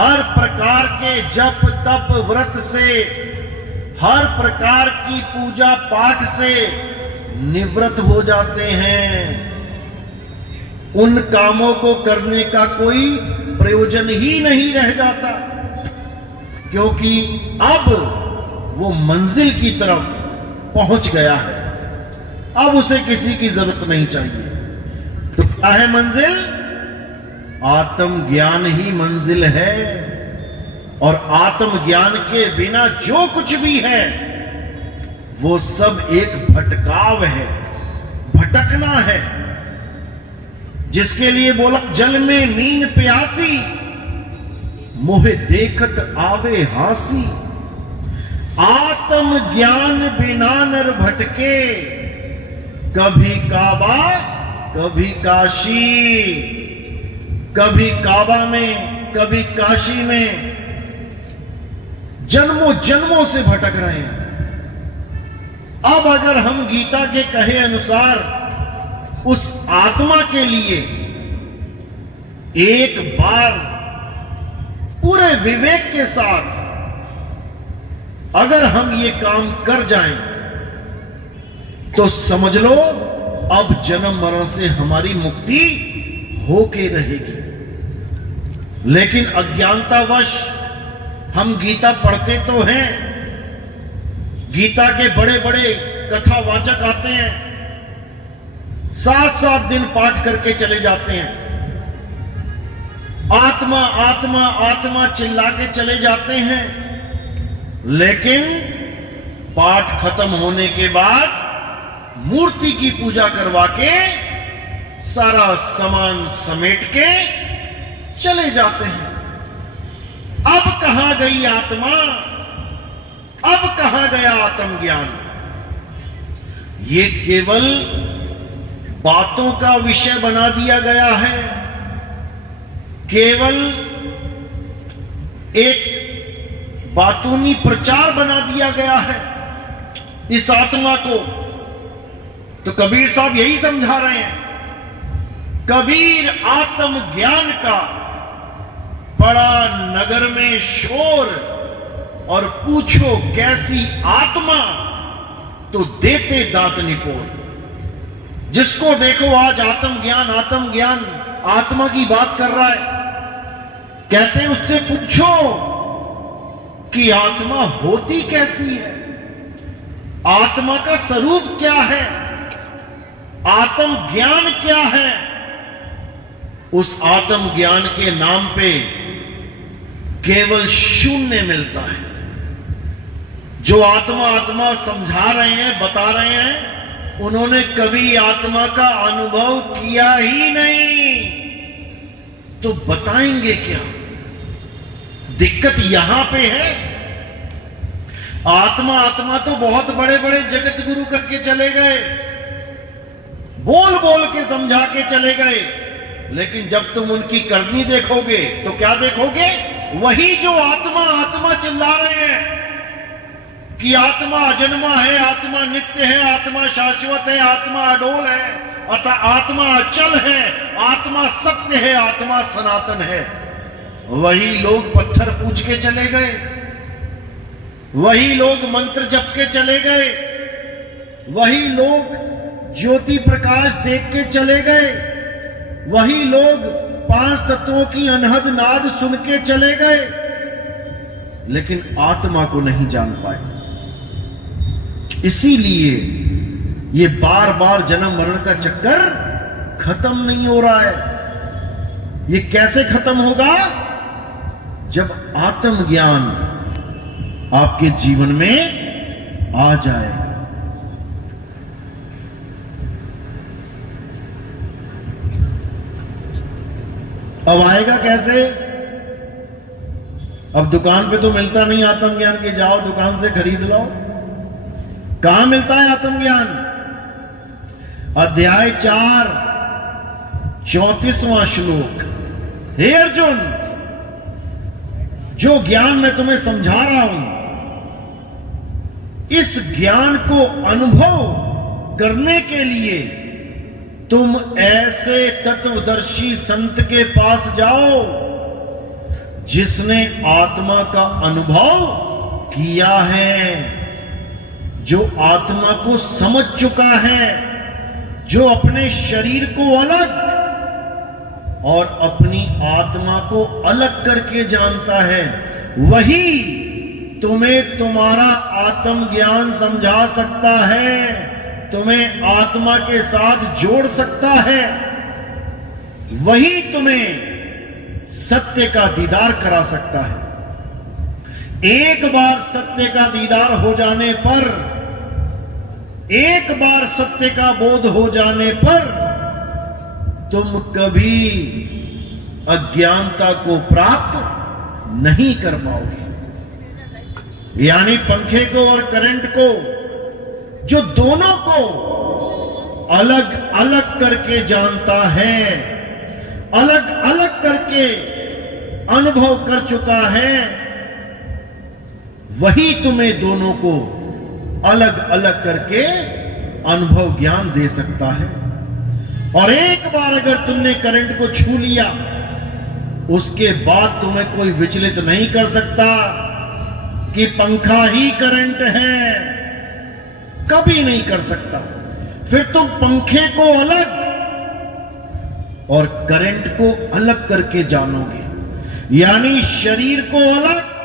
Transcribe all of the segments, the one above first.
हर प्रकार के जप तप व्रत से, हर प्रकार की पूजा पाठ से निवृत्त हो जाते हैं। उन कामों को करने का कोई प्रयोजन ही नहीं रह जाता, क्योंकि अब वो मंजिल की तरफ पहुंच गया है। अब उसे किसी की जरूरत नहीं चाहिए। तो क्या है मंजिल? आत्मज्ञान ही मंजिल है। और आत्मज्ञान के बिना जो कुछ भी है वो सब एक भटकाव है, भटकना है। जिसके लिए बोला जल में मीन प्यासी, मोहे देखत आवे हासी। आत्म ज्ञान बिना नर भटके, कभी काबा कभी काशी। कभी काबा में कभी काशी में जन्मों जन्मों से भटक रहे हैं। अब अगर हम गीता के कहे अनुसार उस आत्मा के लिए एक बार पूरे विवेक के साथ अगर हम ये काम कर जाएं, तो समझ लो अब जन्म मरण से हमारी मुक्ति होके रहेगी। लेकिन अज्ञानतावश हम गीता पढ़ते तो हैं, गीता के बड़े बड़े कथावाचक आते हैं, 7-7 दिन पाठ करके चले जाते हैं, आत्मा आत्मा आत्मा चिल्ला के चले जाते हैं। लेकिन पाठ खत्म होने के बाद मूर्ति की पूजा करवा के सारा सामान समेट के चले जाते हैं। अब कहां गई आत्मा? अब कहां गया आत्मज्ञान? ये केवल बातों का विषय बना दिया गया है, केवल एक बातूनी प्रचार बना दिया गया है इस आत्मा को। तो कबीर साहब यही समझा रहे हैं। कबीर आत्मज्ञान का बड़ा नगर में शोर, और पूछो कैसी आत्मा, तो देते दांत निपोर। जिसको देखो आज आत्मज्ञान आत्मज्ञान आत्मा की बात कर रहा है। कहते हैं उससे पूछो कि आत्मा होती कैसी है, आत्मा का स्वरूप क्या है, आत्म ज्ञान क्या है। उस आत्म ज्ञान के नाम पे केवल शून्य मिलता है। जो आत्मा आत्मा समझा रहे हैं, बता रहे हैं, उन्होंने कभी आत्मा का अनुभव किया ही नहीं, तो बताएंगे क्या? दिक्कत यहां पे है। आत्मा आत्मा तो बहुत बड़े बड़े जगत गुरु करके चले गए, बोल बोल के समझा के चले गए, लेकिन जब तुम उनकी करनी देखोगे तो क्या देखोगे? वही जो आत्मा आत्मा चिल्ला रहे हैं कि आत्मा अजन्मा है, आत्मा नित्य है, आत्मा शाश्वत है, आत्मा अडोल है, अतः आत्मा अचल है, आत्मा सत्य है, आत्मा सनातन है। वही लोग पत्थर पूज के चले गए, वही लोग मंत्र जप के चले गए, वही लोग ज्योति प्रकाश देख के चले गए, वही लोग 5 तत्वों की अनहद नाद सुन के चले गए, लेकिन आत्मा को नहीं जान पाए। इसीलिए ये बार बार जन्म मरण का चक्कर खत्म नहीं हो रहा है। ये कैसे खत्म होगा? जब आत्मज्ञान आपके जीवन में आ जाएगा। अब आएगा कैसे? अब दुकान पे तो मिलता नहीं आत्मज्ञान के, जाओ दुकान से खरीद लो। कहां मिलता है आत्मज्ञान? अध्याय 4 34वां श्लोक। हे अर्जुन, जो ज्ञान मैं तुम्हें समझा रहा हूं, इस ज्ञान को अनुभव करने के लिए तुम ऐसे तत्वदर्शी संत के पास जाओ जिसने आत्मा का अनुभव किया है, जो आत्मा को समझ चुका है, जो अपने शरीर को अलग और अपनी आत्मा को अलग करके जानता है, वही तुम्हें तुम्हारा आत्मज्ञान समझा सकता है, तुम्हें आत्मा के साथ जोड़ सकता है, वही तुम्हें सत्य का दीदार करा सकता है। एक बार सत्य का दीदार हो जाने पर, एक बार सत्य का बोध हो जाने पर तुम कभी अज्ञानता को प्राप्त नहीं कर पाओगे। यानी पंखे को और करंट को, जो दोनों को अलग अलग करके जानता है, अलग अलग करके अनुभव कर चुका है, वही तुम्हें दोनों को अलग अलग करके अनुभव ज्ञान दे सकता है। और एक बार अगर तुमने करंट को छू लिया, उसके बाद तुम्हें कोई विचलित नहीं कर सकता कि पंखा ही करंट है, कभी नहीं कर सकता। फिर तुम पंखे को अलग और करंट को अलग करके जानोगे, यानी शरीर को अलग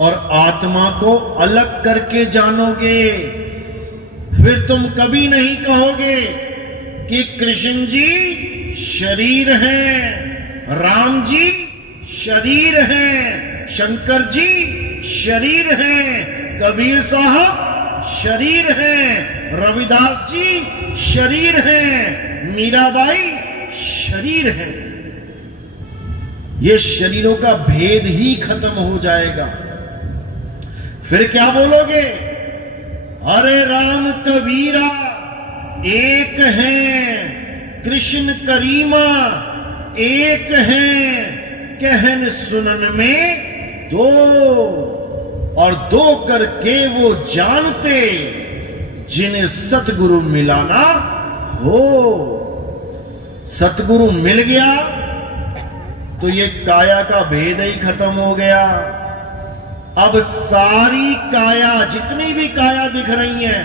और आत्मा को अलग करके जानोगे। फिर तुम कभी नहीं कहोगे कि कृष्ण जी शरीर हैं, राम जी शरीर हैं, शंकर जी शरीर हैं, कबीर साहब शरीर हैं, रविदास जी शरीर हैं, मीराबाई शरीर हैं। ये शरीरों का भेद ही खत्म हो जाएगा। फिर क्या बोलोगे? अरे राम कबीरा एक हैं, कृष्ण करीमा एक हैं, कहन सुनन में दो, और दो करके वो जानते जिन्हें सतगुरु मिलाना हो। सतगुरु मिल गया तो ये काया का भेद ही खत्म हो गया। अब सारी काया, जितनी भी काया दिख रही है,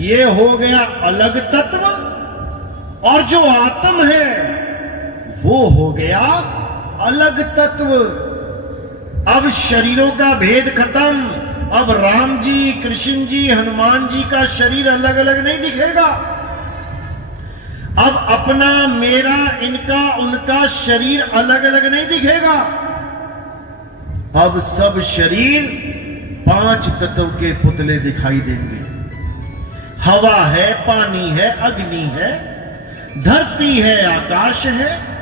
ये हो गया अलग तत्व, और जो आत्म है वो हो गया अलग तत्व। अब शरीरों का भेद खत्म। अब राम जी, कृष्ण जी, हनुमान जी का शरीर अलग अलग नहीं दिखेगा। अब अपना, मेरा, इनका, उनका शरीर अलग अलग नहीं दिखेगा। अब सब शरीर पांच तत्व के पुतले दिखाई देंगे। हवा है, पानी है, अग्नि है, धरती है, आकाश है।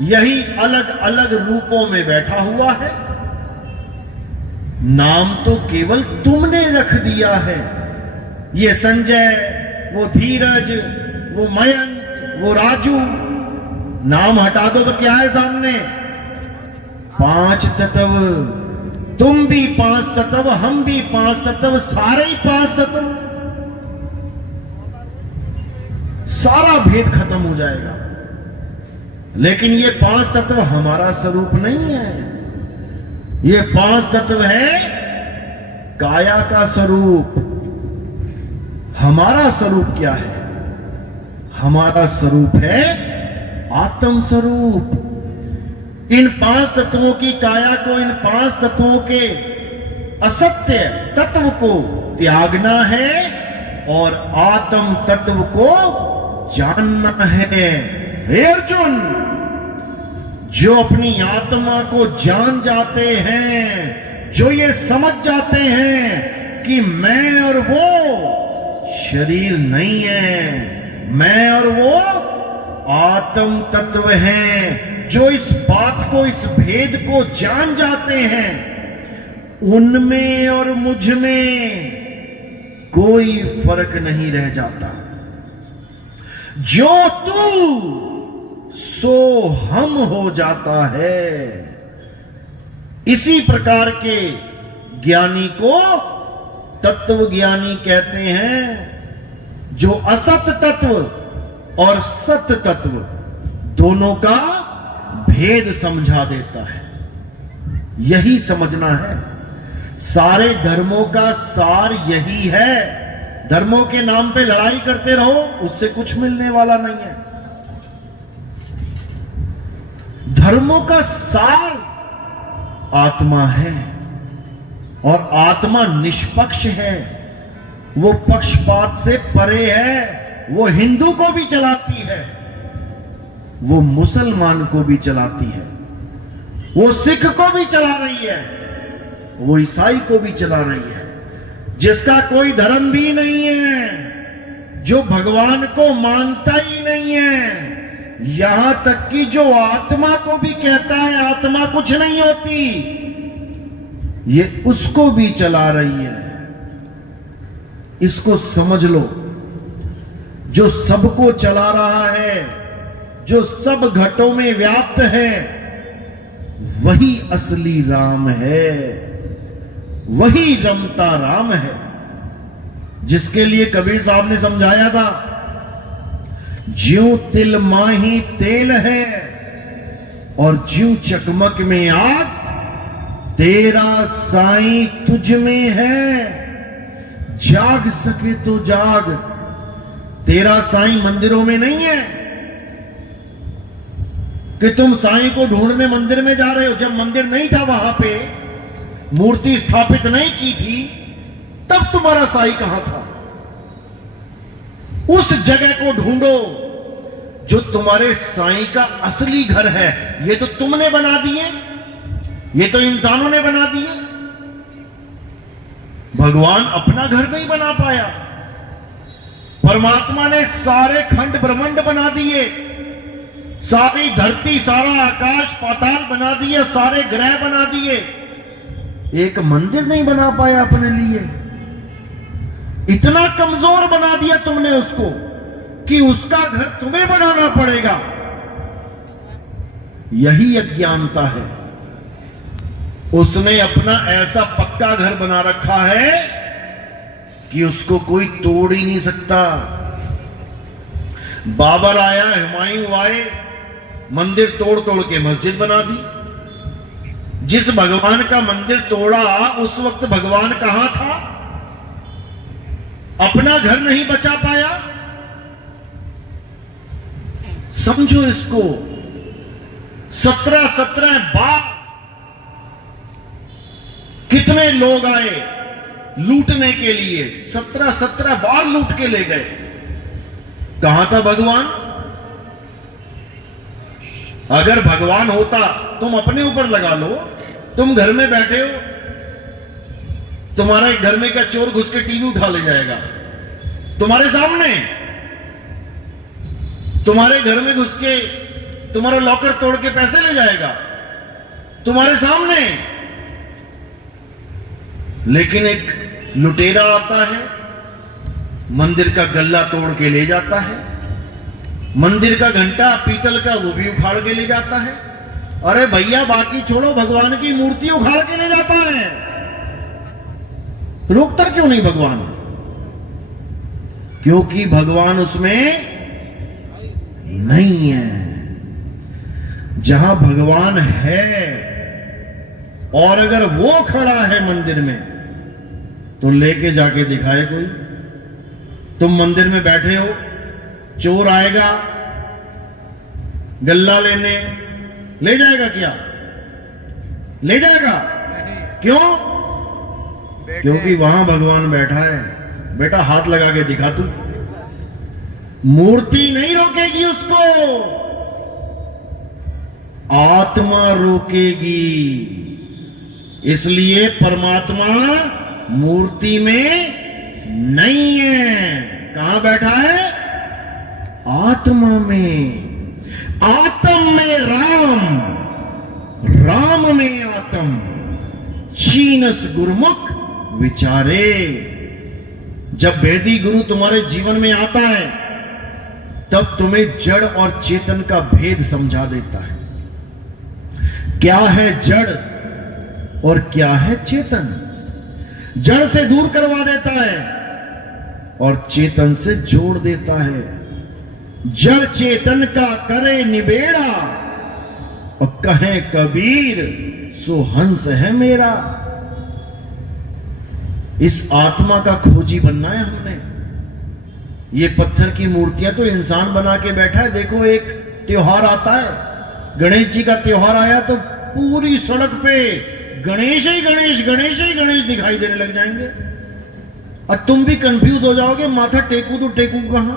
यही अलग अलग रूपों में बैठा हुआ है। नाम तो केवल तुमने रख दिया है। ये संजय, वो धीरज, वो मयंक, वो राजू, नाम हटा दो तो क्या है सामने? पांच तत्व। तुम भी पांच तत्व, हम भी पांच तत्व, सारे ही पांच तत्व। सारा भेद खत्म हो जाएगा। लेकिन ये पांच तत्व हमारा स्वरूप नहीं है। ये पांच तत्व है काया का स्वरूप। हमारा स्वरूप क्या है? हमारा स्वरूप है आत्म स्वरूप। इन पांच तत्वों की काया को, इन पांच तत्वों के असत्य तत्व को त्यागना है और आत्म तत्व को जानना है। हे अर्जुन, जो अपनी आत्मा को जान जाते हैं, जो ये समझ जाते हैं कि मैं और वो शरीर नहीं है, मैं और वो आत्म तत्व हैं, जो इस बात को, इस भेद को जान जाते हैं, उनमें और मुझ में कोई फर्क नहीं रह जाता। जो तू सो हम हो जाता है। इसी प्रकार के ज्ञानी को तत्व ज्ञानी कहते हैं, जो असत तत्व और सत तत्व दोनों का भेद समझा देता है। यही समझना है। सारे धर्मों का सार यही है। धर्मों के नाम पे लड़ाई करते रहो, उससे कुछ मिलने वाला नहीं है। धर्मों का सार आत्मा है, और आत्मा निष्पक्ष है, वो पक्षपात से परे है। वो हिंदू को भी चलाती है, वो मुसलमान को भी चलाती है, वो सिख को भी चला रही है, वो ईसाई को भी चला रही है। जिसका कोई धर्म भी नहीं है, जो भगवान को मानता ही नहीं है, यहां तक कि जो आत्मा को भी कहता है आत्मा कुछ नहीं होती, ये उसको भी चला रही है। इसको समझ लो। जो सबको चला रहा है, जो सब घटों में व्याप्त है, वही असली राम है, वही रमता राम है। जिसके लिए कबीर साहब ने समझाया था, ज्यों तिल माही तेल है और ज्यों चकमक में आग, तेरा साईं तुझ में है, जाग सके तो जाग। तेरा साईं मंदिरों में नहीं है कि तुम साईं को ढूंढने मंदिर में जा रहे हो। जब मंदिर नहीं था, वहां पे मूर्ति स्थापित नहीं की थी, तब तुम्हारा साईं कहां था? उस जगह को ढूंढो जो तुम्हारे साईं का असली घर है। ये तो तुमने बना दिए, ये तो इंसानों ने बना दिए। भगवान अपना घर नहीं बना पाया। परमात्मा ने सारे खंड ब्रह्मांड बना दिए, सारी धरती, सारा आकाश पाताल बना दिए, सारे ग्रह बना दिए। एक मंदिर नहीं बना पाया अपने लिए। इतना कमजोर बना दिया तुमने उसको कि उसका घर तुम्हें बनाना पड़ेगा। यही अज्ञानता है। उसने अपना ऐसा पक्का घर बना रखा है कि उसको कोई तोड़ ही नहीं सकता। बाबर आया, हुमायूं आए, मंदिर तोड़ तोड़ के मस्जिद बना दी। जिस भगवान का मंदिर तोड़ा, उस वक्त भगवान कहां था? अपना घर नहीं बचा पाया। समझो इसको। 17 बार कितने लोग आए लूटने के लिए, 17 बार लूट के ले गए। कहां था भगवान? अगर भगवान होता, तुम अपने ऊपर लगा लो। तुम घर में बैठे हो, तुम्हारे घर में क्या चोर घुस के टीवी उठा ले जाएगा? तुम्हारे सामने। तुम्हारे घर में घुस के तुम्हारा लॉकर तोड़ के पैसे ले जाएगा? तुम्हारे सामने। लेकिन एक लुटेरा आता है, मंदिर का गल्ला तोड़ के ले जाता है, मंदिर का घंटा पीतल का वो भी उखाड़ के ले जाता है। अरे भैया, बाकी छोड़ो, भगवान की मूर्ति उखाड़ के ले जाता है। रोकता क्यों नहीं भगवान? क्योंकि भगवान उसमें नहीं है। जहां भगवान है, और अगर वो खड़ा है मंदिर में, तो लेके जाके दिखाए कोई। तुम मंदिर में बैठे हो, चोर आएगा गल्ला लेने, ले जाएगा क्या? ले जाएगा? क्यों? क्योंकि वहां भगवान बैठा है। बेटा हाथ लगा के दिखा तू। मूर्ति नहीं रोकेगी उसको, आत्मा रोकेगी। इसलिए परमात्मा मूर्ति में नहीं है। कहां बैठा है? आत्मा में। आत्म में राम, राम में आत्म। छीनस गुरुमुख विचारे। जब वेदी गुरु तुम्हारे जीवन में आता है, तब तुम्हें जड़ और चेतन का भेद समझा देता है। क्या है जड़ और क्या है चेतन? जड़ से दूर करवा देता है और चेतन से जोड़ देता है। जड़ चेतन का करे निबेड़ा और कहे कबीर सो हंस है मेरा। इस आत्मा का खोजी बनना है हमने। ये पत्थर की मूर्तियां तो इंसान बना के बैठा है। देखो एक त्योहार आता है, गणेश जी का त्योहार आया तो पूरी सड़क पे गणेश ही गणेश, गणेश ही गणेश दिखाई देने लग जाएंगे। और तुम भी कंफ्यूज हो जाओगे, माथा टेकू तो टेकू कहां?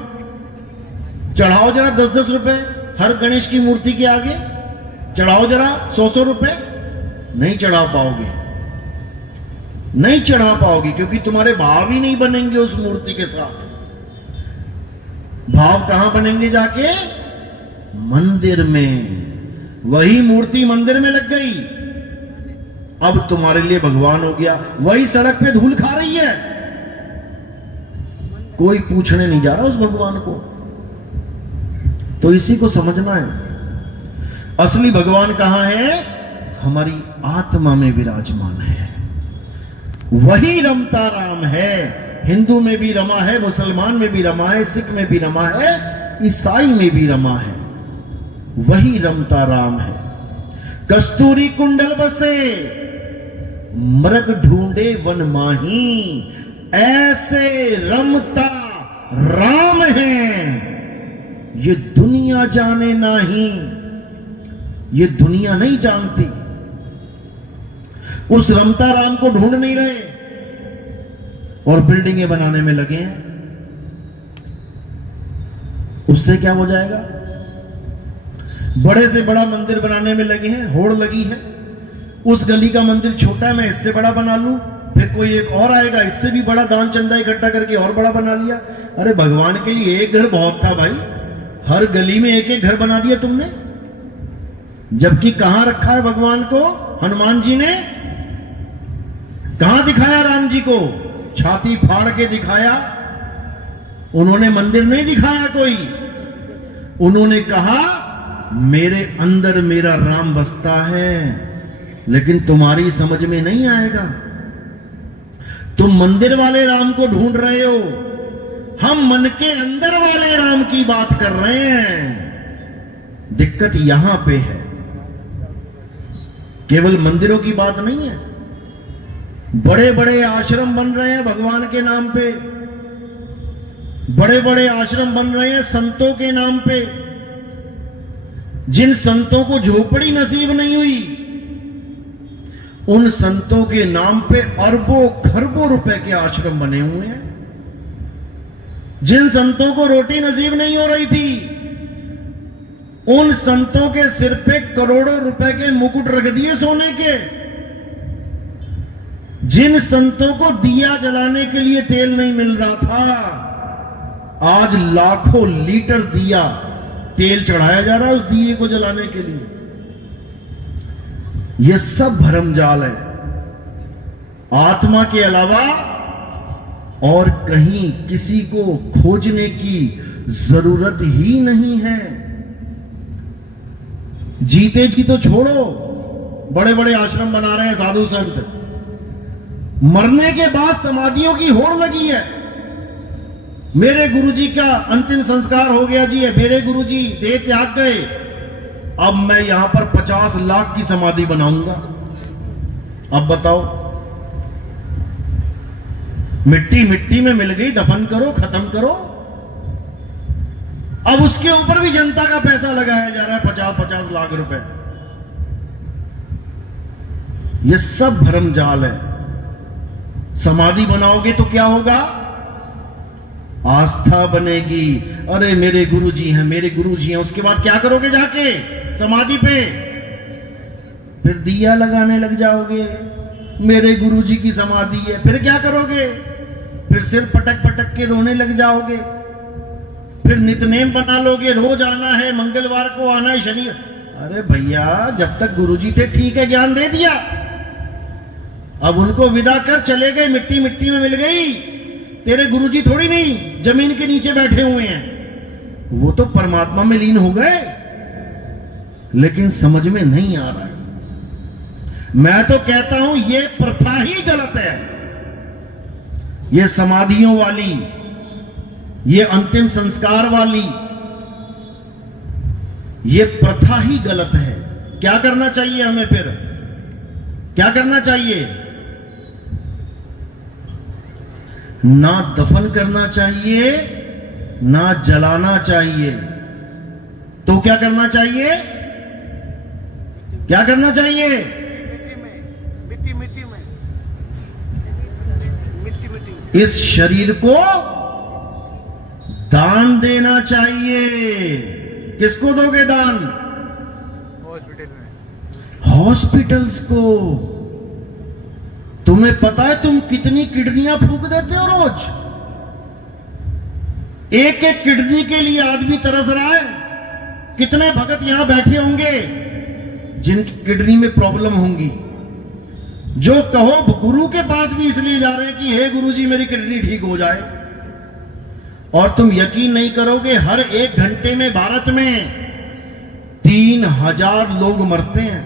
चढ़ाओ जरा 10-10 रुपए हर गणेश की मूर्ति के आगे, चढ़ाओ जरा 100-100 रुपए। नहीं चढ़ा पाओगे, नहीं चढ़ा पाओगे, क्योंकि तुम्हारे भाव ही नहीं बनेंगे उस मूर्ति के साथ। भाव कहां बनेंगे? जाके मंदिर में। वही मूर्ति मंदिर में लग गई, अब तुम्हारे लिए भगवान हो गया। वही सड़क पे धूल खा रही है, कोई पूछने नहीं जा रहा उस भगवान को। तो इसी को समझना है। असली भगवान कहां है? हमारी आत्मा में विराजमान है। वही रमता राम है। हिंदू में भी रमा है, मुसलमान में भी रमा है, सिख में भी रमा है, ईसाई में भी रमा है। वही रमता राम है। कस्तूरी कुंडल बसे मृग ढूंढे वन माही, ऐसे रमता राम है ये दुनिया जाने नहीं। ये दुनिया नहीं जानती। उस रमता राम को ढूंढ नहीं रहे और बिल्डिंगें बनाने में लगे हैं। उससे क्या हो जाएगा? बड़े से बड़ा मंदिर बनाने में लगे हैं, होड़ लगी है। उस गली का मंदिर छोटा है, मैं इससे बड़ा बना लूं, फिर कोई एक और आएगा इससे भी बड़ा दान चंदा इकट्ठा करके और बड़ा बना लिया। अरे भगवान के लिए एक घर बहुत था भाई, हर गली में एक एक घर बना दिया तुमने। जबकि कहां रखा है भगवान को? हनुमान जी ने कहां दिखाया राम जी को? छाती फाड़ के दिखाया। उन्होंने मंदिर नहीं दिखाया कोई, उन्होंने कहा मेरे अंदर मेरा राम बसता है। लेकिन तुम्हारी समझ में नहीं आएगा, तुम मंदिर वाले राम को ढूंढ रहे हो, हम मन के अंदर वाले राम की बात कर रहे हैं। दिक्कत यहां पे है। केवल मंदिरों की बात नहीं है, बड़े बड़े आश्रम बन रहे हैं भगवान के नाम पे, बड़े बड़े आश्रम बन रहे हैं संतों के नाम पे। जिन संतों को झोपड़ी नसीब नहीं हुई, उन संतों के नाम पे अरबों खरबों रुपए के आश्रम बने हुए हैं। जिन संतों को रोटी नसीब नहीं हो रही थी, उन संतों के सिर पे करोड़ों रुपए के मुकुट रख दिए सोने के। जिन संतों को दिया जलाने के लिए तेल नहीं मिल रहा था, आज लाखों लीटर दिया तेल चढ़ाया जा रहा है उस दिए को जलाने के लिए। यह सब भरमजाल है। आत्मा के अलावा और कहीं किसी को खोजने की जरूरत ही नहीं है। जीते जी तो छोड़ो, बड़े बड़े आश्रम बना रहे हैं साधु संत, मरने के बाद समाधियों की होड़ लगी है। मेरे गुरुजी का अंतिम संस्कार हो गया जी, मेरे गुरुजी देह त्याग गए, अब मैं यहां पर 50 लाख की समाधि बनाऊंगा। अब बताओ, मिट्टी मिट्टी में मिल गई, दफन करो, खत्म करो। अब उसके ऊपर भी जनता का पैसा लगाया जा रहा है, 50-50 लाख रुपए। यह सब भरमजाल है। समाधि बनाओगे तो क्या होगा? आस्था बनेगी। अरे मेरे गुरुजी हैं, मेरे गुरुजी हैं। उसके बाद क्या करोगे? जाके समाधि पे फिर दिया लगाने लग जाओगे, मेरे गुरुजी की समाधि है। फिर क्या करोगे? फिर सिर पटक पटक के रोने लग जाओगे। फिर नितनेम बना लोगे, रोज आना है, मंगलवार को आना है, शनि। अरे भैया, जब तक गुरुजी थे ठीक है, ज्ञान दे दिया, अब उनको विदा कर, चले गए, मिट्टी मिट्टी में मिल गई। तेरे गुरुजी थोड़ी नहीं जमीन के नीचे बैठे हुए हैं, वो तो परमात्मा में लीन हो गए। लेकिन समझ में नहीं आ रहा है। मैं तो कहता हूं ये प्रथा ही गलत है। ये समाधियों वाली, ये अंतिम संस्कार वाली, ये प्रथा ही गलत है। क्या करना चाहिए हमें? फिर क्या करना चाहिए? ना दफन करना चाहिए, ना जलाना चाहिए। तो क्या करना चाहिए? क्या करना चाहिए? मिट्टी में इस शरीर को दान देना चाहिए। किसको दोगे दान? हॉस्पिटल में, हॉस्पिटल्स को। तुम्हें पता है तुम कितनी किडनियां फूंक देते हो रोज? एक एक किडनी के लिए आदमी तरस रहा है। कितने भगत यहां बैठे होंगे जिनकी किडनी में प्रॉब्लम होंगी, जो कहो गुरु के पास भी इसलिए जा रहे हैं कि हे गुरु जी मेरी किडनी ठीक हो जाए। और तुम यकीन नहीं करोगे, हर 1 घंटे में भारत में 3000 लोग मरते हैं।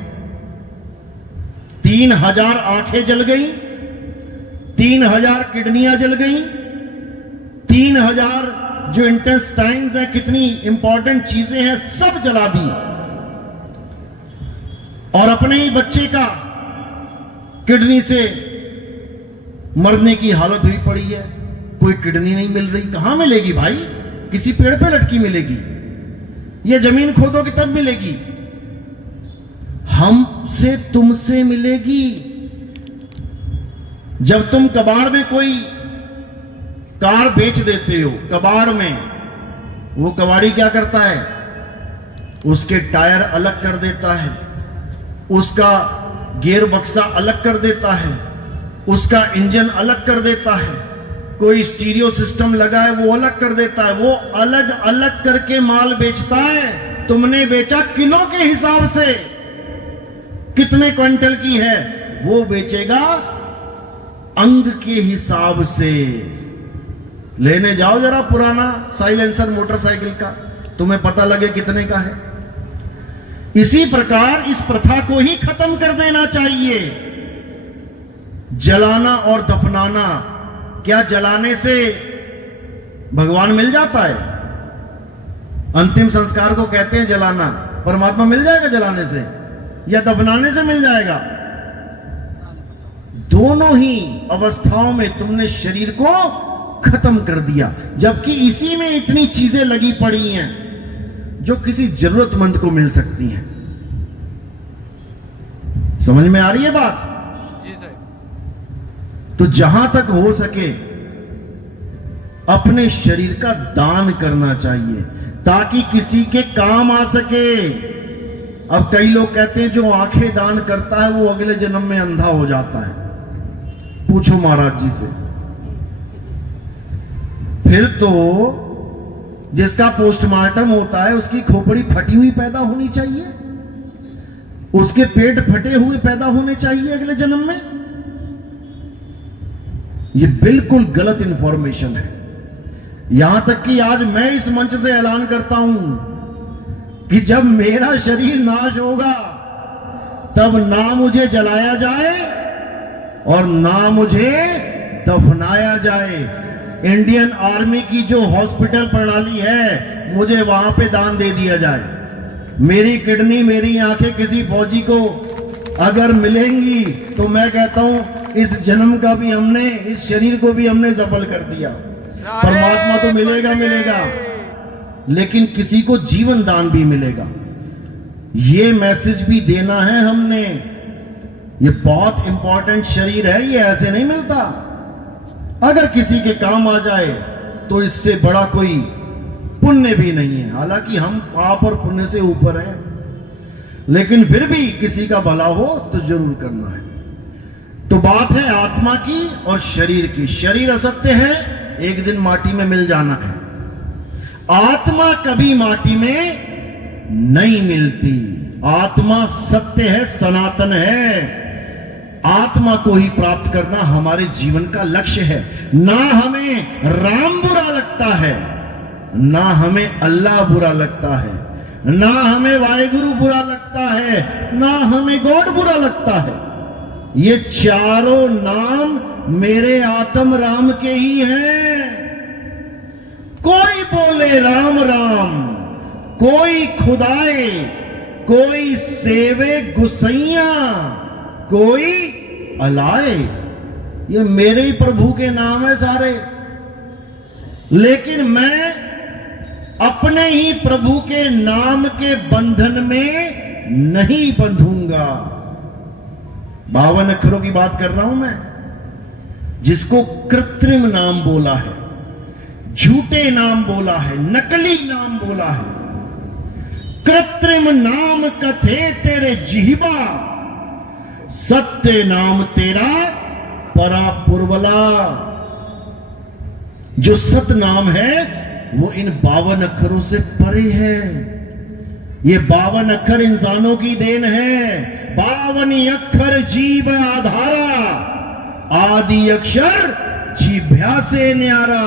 3000 आंखें जल गई, 3000 किडनियां जल गई, 3000 जो इंटेस्टाइन्स है, कितनी इंपॉर्टेंट चीजें हैं, सब जला दी। और अपने ही बच्चे का किडनी से मरने की हालत हुई पड़ी है। कोई किडनी नहीं मिल रही। कहां मिलेगी भाई? किसी पेड़ पे लटकी मिलेगी, ये जमीन खोदोगे तब मिलेगी। हमसे तुमसे मिलेगी। जब तुम कबाड़ में कोई कार बेच देते हो, कबाड़ में, वो कबाड़ी क्या करता है? उसके टायर अलग कर देता है, उसका गियर बक्सा अलग कर देता है, उसका इंजन अलग कर देता है, कोई स्टीरियो सिस्टम लगा है वो अलग कर देता है। वो अलग अलग करके माल बेचता है। तुमने बेचा किलो के हिसाब से, कितने क्विंटल की है, वो बेचेगा अंग के हिसाब से। लेने जाओ जरा पुराना साइलेंसर मोटरसाइकिल का, तुम्हें पता लगे कितने का है। इसी प्रकार इस प्रथा को ही खत्म कर देना चाहिए। जलाना और दफनाना, क्या जलाने से भगवान मिल जाता है? अंतिम संस्कार को कहते हैं जलाना। परमात्मा मिल जाएगा जलाने से या दफनाने से मिल जाएगा? दोनों ही अवस्थाओं में तुमने शरीर को खत्म कर दिया, जबकि इसी में इतनी चीजें लगी पड़ी हैं जो किसी जरूरतमंद को मिल सकती हैं। समझ में आ रही है बात? जी साहब। तो जहां तक हो सके अपने शरीर का दान करना चाहिए ताकि किसी के काम आ सके। अब कई लोग कहते हैं जो आंखें दान करता है वो अगले जन्म में अंधा हो जाता है। पूछो महाराज जी से। फिर तो जिसका पोस्टमार्टम होता है उसकी खोपड़ी फटी हुई पैदा होनी चाहिए, उसके पेट फटे हुए पैदा होने चाहिए अगले जन्म में। यह बिल्कुल गलत इंफॉर्मेशन है। यहां तक कि आज मैं इस मंच से ऐलान करता हूं कि जब मेरा शरीर नाश होगा तब ना मुझे जलाया जाए और ना मुझे दफनाया जाए। इंडियन आर्मी की जो हॉस्पिटल प्रणाली है मुझे वहां पे दान दे दिया जाए। मेरी किडनी, मेरी आंखें किसी फौजी को अगर मिलेंगी तो मैं कहता हूं इस जन्म का भी हमने, इस शरीर को भी हमने सफल कर दिया। परमात्मा तो मिलेगा मिलेगा, लेकिन किसी को जीवन दान भी मिलेगा। ये मैसेज भी देना है हमने। ये बहुत इंपॉर्टेंट शरीर है, ये ऐसे नहीं मिलता। अगर किसी के काम आ जाए तो इससे बड़ा कोई पुण्य भी नहीं है। हालांकि हम पाप और पुण्य से ऊपर हैं, लेकिन फिर भी किसी का भला हो तो जरूर करना है। तो बात है आत्मा की और शरीर की। शरीर असत्य है, एक दिन माटी में मिल जाना है। आत्मा कभी माटी में नहीं मिलती। आत्मा सत्य है, सनातन है। आत्मा को ही प्राप्त करना हमारे जीवन का लक्ष्य है। ना हमें राम बुरा लगता है, ना हमें अल्लाह बुरा लगता है, ना हमें वाहेगुरु बुरा लगता है, ना हमें गॉड बुरा लगता है। ये चारों नाम मेरे आत्म राम के ही हैं। कोई बोले राम राम, कोई खुदाए, कोई सेवे गुसैया कोई अलाए। ये मेरे ही प्रभु के नाम है सारे, लेकिन मैं अपने ही प्रभु के नाम के बंधन में नहीं बंधूंगा। 52 अक्षरों की बात कर रहा हूं मैं, जिसको कृत्रिम नाम बोला है, झूठे नाम बोला है, नकली नाम बोला है। कृत्रिम नाम कथे तेरे जिह्वा, सत्य नाम तेरा परापुरवला। जो सत नाम है वो इन 52 अक्षरों से परे है। ये 52 अक्षर इंसानों की देन है। 52 अक्षर जीव आधारा, आदि अक्षर जीभ्या से न्यारा।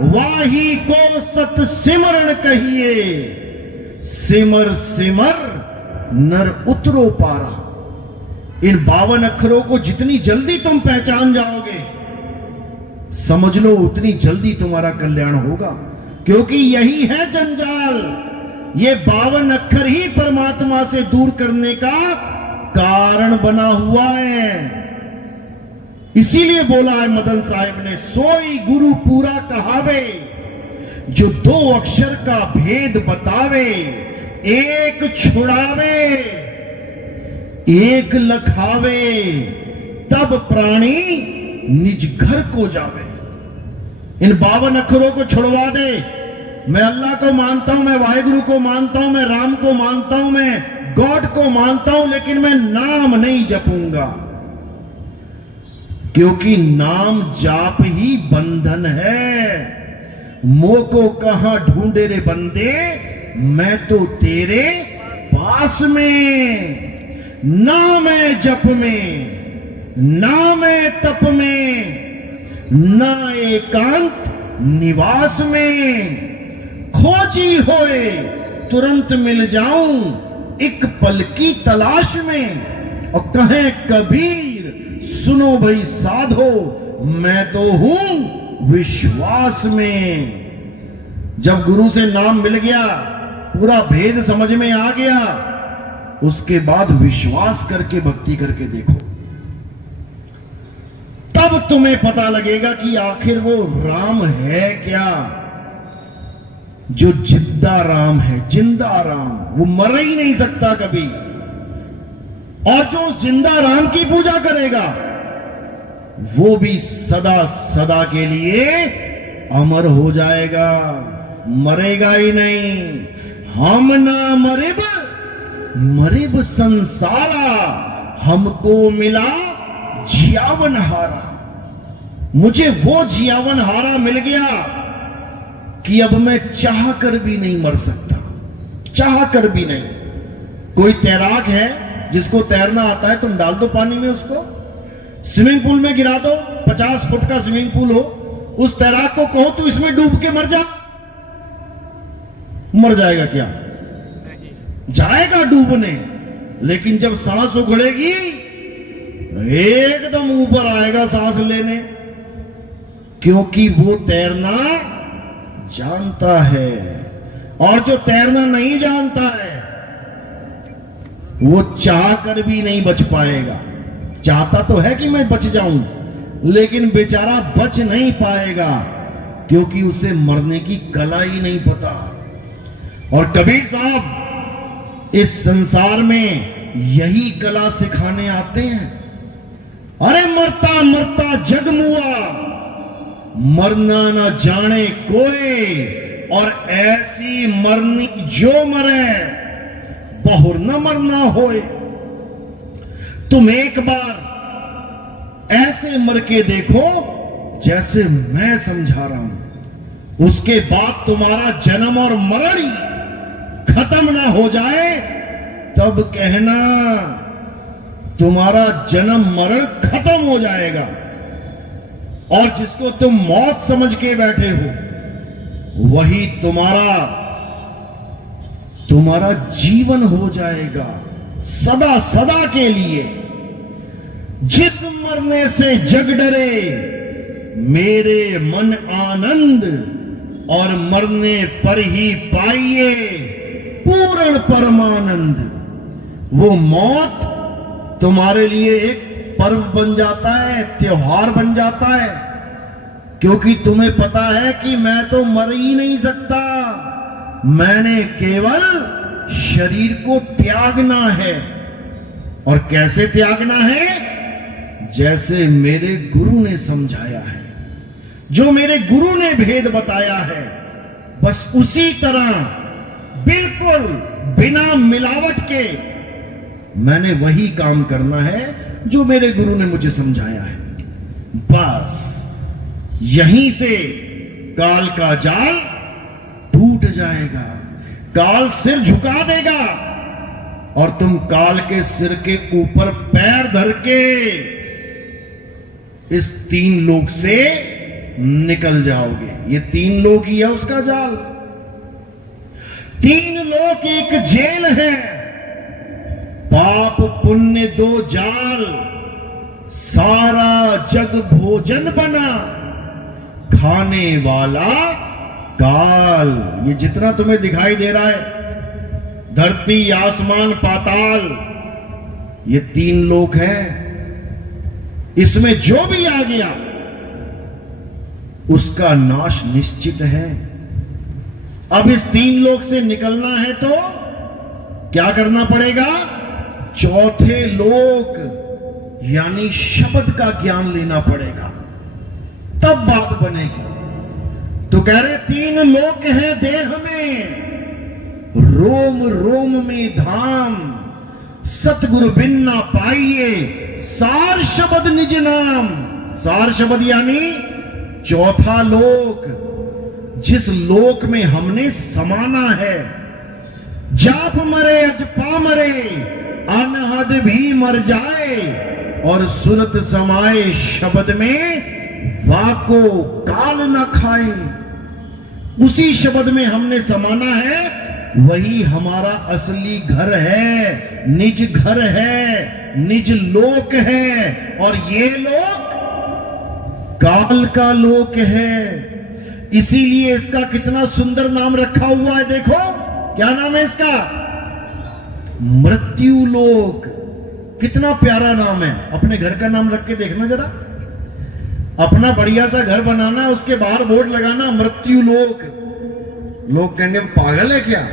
वाही को सत सिमरण कहिए, सिमर सिमर नर उतरो पारा। इन 52 अक्षरों को जितनी जल्दी तुम पहचान जाओगे, समझ लो उतनी जल्दी तुम्हारा कल्याण होगा, क्योंकि यही है जंजाल। ये 52 अक्षर ही परमात्मा से दूर करने का कारण बना हुआ है। इसीलिए बोला है मदन साहब ने, सोई गुरु पूरा कहावे, जो 2 अक्षर का भेद बतावे। एक छुड़ावे एक लखावे, तब प्राणी निज घर को जावे। इन 52 अक्षरों को छुड़वा दे। मैं अल्लाह को मानता हूं, मैं वाहिगुरु को मानता हूं, मैं राम को मानता हूं, मैं गॉड को मानता हूं, लेकिन मैं नाम नहीं जपूंगा, क्योंकि नाम जाप ही बंधन है। मोह को कहां ढूंढे रे बंदे, मैं तो तेरे पास में। ना मैं जप में, ना मैं तप में, ना एकांत निवास में। खोजी होए तुरंत मिल जाऊं, एक पल की तलाश में। और कहें कबीर सुनो भाई साधो, मैं तो हूं विश्वास में। जब गुरु से नाम मिल गया, पूरा भेद समझ में आ गया, उसके बाद विश्वास करके भक्ति करके देखो, तब तुम्हें पता लगेगा कि आखिर वो राम है क्या। जो जिंदा राम है, जिंदा राम, वो मर ही नहीं सकता कभी। और जो जिंदा राम की पूजा करेगा, वो भी सदा सदा के लिए अमर हो जाएगा, मरेगा ही नहीं। हम ना मरिब मरिब संसारा, हमको मिला जियावन हारा। मुझे वो जियावन हारा मिल गया कि अब मैं चाह कर भी नहीं मर सकता, चाह कर भी नहीं। कोई तैराक है जिसको तैरना आता है, तुम डाल दो पानी में उसको, स्विमिंग पूल में गिरा दो, 50 फुट का स्विमिंग पूल हो, उस तैराक को कहो तू इसमें डूब के मर जा, मर जाएगा क्या? जाएगा डूबने, लेकिन जब सांस उखड़ेगी एकदम ऊपर आएगा सांस लेने, क्योंकि वो तैरना जानता है। और जो तैरना नहीं जानता है, वो चाह कर भी नहीं बच पाएगा। चाहता तो है कि मैं बच जाऊं, लेकिन बेचारा बच नहीं पाएगा, क्योंकि उसे मरने की कला ही नहीं पता। और कबीर साहब इस संसार में यही कला सिखाने आते हैं। अरे मरता मरता जग मुआ, मरना न जाने कोई, और ऐसी मरनी जो मरे बहुर न मरना होए। तुम एक बार ऐसे मर के देखो जैसे मैं समझा रहा हूं, उसके बाद तुम्हारा जन्म और मरण खत्म ना हो जाए, तब कहना तुम्हारा जन्म मरण खत्म हो जाएगा। और जिसको तुम मौत समझ के बैठे हो, वही तुम्हारा जीवन हो जाएगा सदा सदा के लिए। जिस मरने से जग डरे, मेरे मन आनंद, और मरने पर ही पाइए पूर्ण परमानंद। वो मौत तुम्हारे लिए एक पर्व बन जाता है, त्योहार बन जाता है, क्योंकि तुम्हें पता है कि मैं तो मर ही नहीं सकता, मैंने केवल शरीर को त्यागना है। और कैसे त्यागना है? जैसे मेरे गुरु ने समझाया है, जो मेरे गुरु ने भेद बताया है, बस उसी तरह बिल्कुल बिना मिलावट के मैंने वही काम करना है जो मेरे गुरु ने मुझे समझाया है। बस यहीं से काल का जाल टूट जाएगा, काल सिर झुका देगा और तुम काल के सिर के ऊपर पैर धर के इस 3 लोक से निकल जाओगे। ये 3 लोक ही है उसका जाल। 3 लोक एक जेल है, पाप पुण्य 2 जाल, सारा जग भोजन बना, खाने वाला काल। ये जितना तुम्हें दिखाई दे रहा है, धरती आसमान पाताल, ये 3 लोक है। इसमें जो भी आ गया उसका नाश निश्चित है। अब इस 3 लोक से निकलना है तो क्या करना पड़ेगा? 4थे लोक यानी शब्द का ज्ञान लेना पड़ेगा, तब बात बनेगी। तो कह रहे 3 लोक हैं देह में, रोम रोम में धाम, सतगुरु बिन ना पाइए, सार शब्द निज नाम। सार शब्द यानी 4था लोक, जिस लोक में हमने समाना है। जाप मरे अजपा मरे, अनहद भी मर जाए, और सुरत समाए शब्द में, वाको काल न खाए। उसी शब्द में हमने समाना है, वही हमारा असली घर है, निज घर है, निज लोक है। और ये लोक काल का लोक है। इसीलिए इसका कितना सुंदर नाम रखा हुआ है, देखो क्या नाम है इसका? मृत्यु लोक। कितना प्यारा नाम है। अपने घर का नाम रख के देखना जरा, अपना बढ़िया सा घर बनाना, उसके बाहर बोर्ड लगाना मृत्यु लोक। लोग कहेंगे पागल है क्या,